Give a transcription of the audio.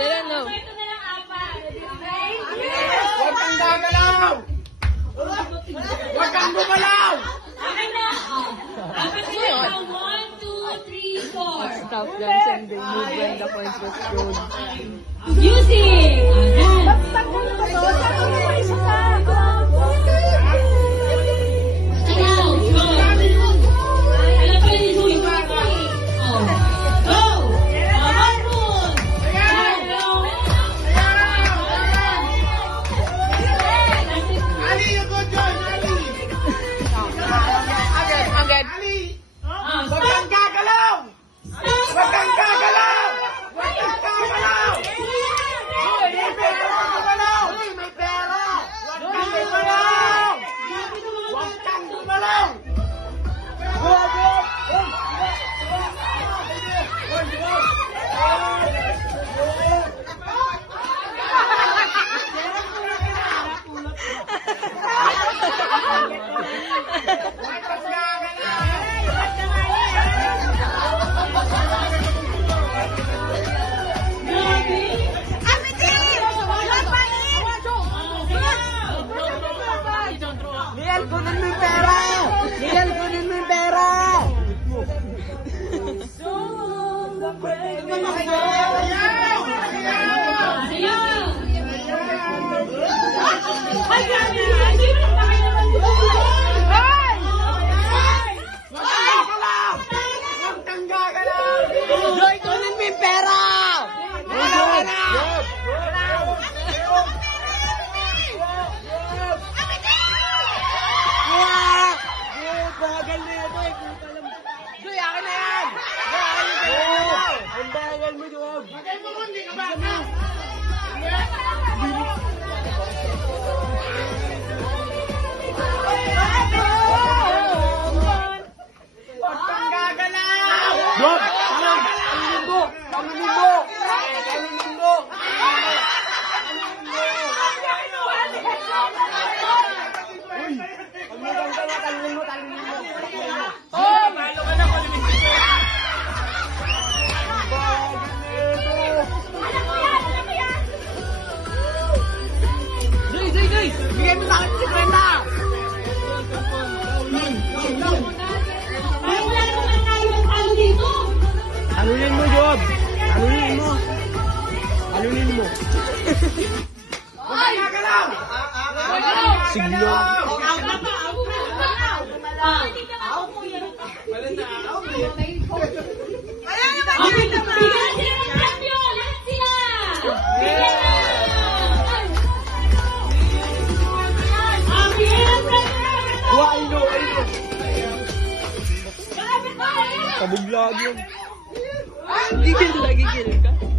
Ganun, no? Huwag kang gagalaw! Huwag kang gumalaw! Stop dance and they move when the point was thrown. Music! Ali, you go John! Ali! Agad. Huwag kang gagalaw! Huwag kang gagalaw! Huwag kang gagalaw! May pera ka gumalaw! May pera! Huwag kang gumalaw! Huwag kang gumalaw! Huwag kang gagalaw! Niel, kunin mo yung pera! Niel, kunin mo yung pera! Huwag kang gagalaw! Joy, kunin mo yung pera! Wala ka na! Bagal na yan, boy. Joy, akin na yan! Ang bagal mo, Job! Bagal mo, hindi ka bata! Huwag kang gagalaw! Job! Tanganin mo! Tanganin mo! Tanganin mo! Bigay mo sa akin si Brenda! Talunin mo, Job! Talunin mo! Talunin mo! Huwag kang gagalaw! Siglo! I know. Tabog lagi yun. Gigil ka.